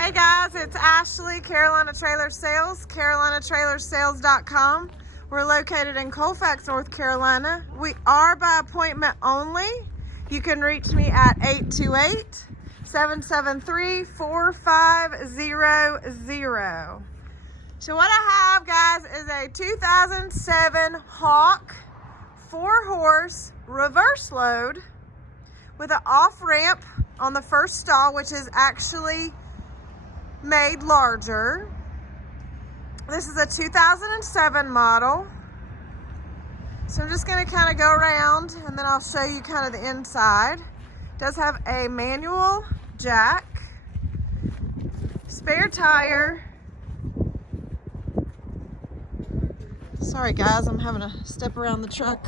Hey guys, it's Ashley, Carolina Trailer Sales, carolinatrailersales.com. We're located in Colfax, North Carolina. We are by appointment only. You can reach me at 828-773-4500. So what I have, guys, is a 2007 Hawk 4-horse reverse load with an off-ramp on the first stall, which is actually made larger. This is a 2007 model. So I'm just going to kind of go around and then I'll show you kind of the inside. It does have a manual jack, spare tire. Sorry guys, I'm having to step around the truck.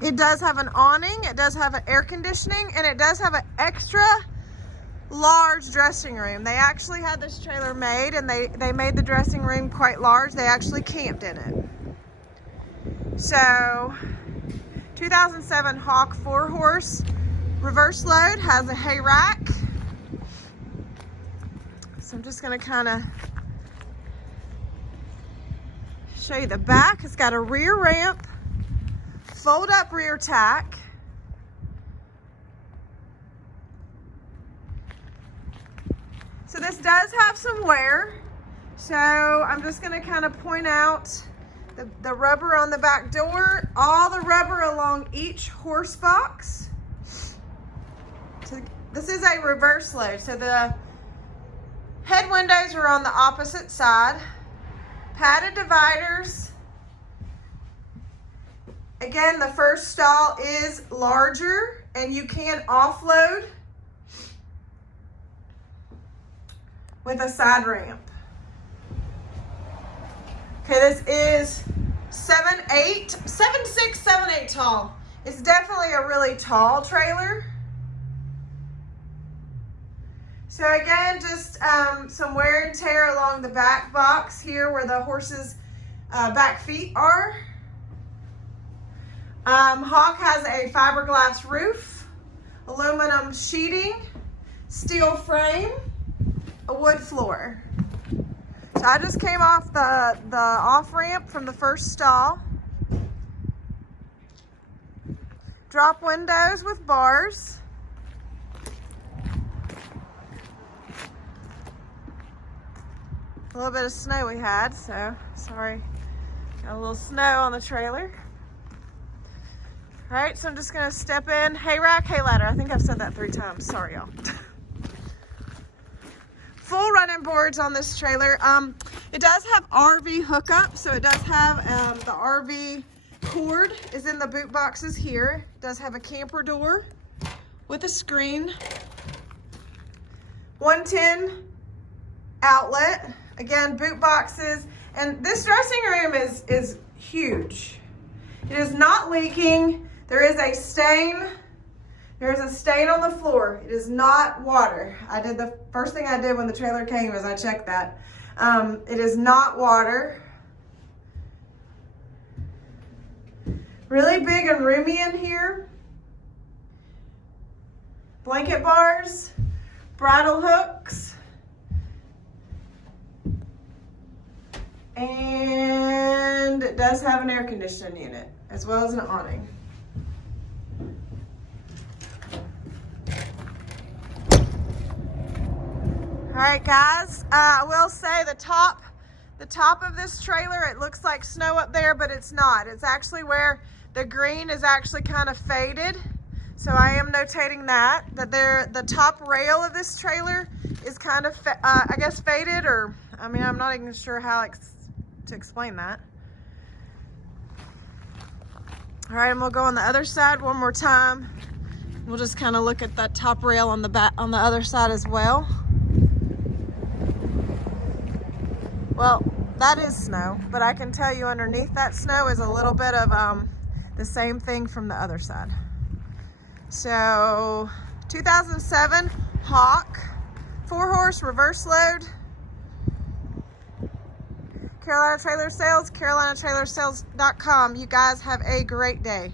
It does have an awning, it does have an air conditioning, and it does have an extra large dressing room. They actually had this trailer made and they made the dressing room quite large. They actually camped in it. So 2007 Hawk 4-horse reverse load, has a hay rack. So I'm just going to kind of show you the back. It's got a rear ramp, fold up rear tack, so this does have some wear. So I'm just going to kind of point out the rubber on the back door, all the rubber along each horse box. So this is a reverse load, so the head windows are on the opposite side. Padded dividers. Again, the first stall is larger and you can offload with a side ramp. Okay, this is 7'6", 7'8" tall. It's definitely a really tall trailer. So again, just some wear and tear along the back box here where the horse's back feet are. Hawk has a fiberglass roof, aluminum sheeting, steel frame, a wood floor. So I just came off the off-ramp from the first stall. Drop windows with bars. A little bit of snow we had, so sorry. Got a little snow on the trailer. All right, so I'm just gonna step in. Hay rack, hay ladder. I think I've said that 3 times. Sorry, y'all. Full running boards on this trailer. It does have RV hookup, so it does have the RV cord is in the boot boxes here. It does have a camper door with a screen. 110 outlet. Again, boot boxes. And this dressing room is huge. It is not leaking. There is a stain. There's a stain on the floor. It is not water. The first thing I did when the trailer came was I checked that. It is not water. Really big and roomy in here. Blanket bars, bridle hooks, and it does have an air conditioning unit as well as an awning. All right, guys, I will say the top of this trailer, it looks like snow up there, but it's not. It's actually where the green is actually kind of faded. So I am notating that the top rail of this trailer is kind of, I guess, faded, or, I mean, I'm not even sure how to explain that. All right, and we'll go on the other side one more time. We'll just kind of look at that top rail on the back, on the other side as well. Well, that is snow, but I can tell you underneath that snow is a little bit of the same thing from the other side. So 2007 Hawk 4-horse reverse load. Carolina Trailer Sales, carolinatrailersales.com. You guys have a great day.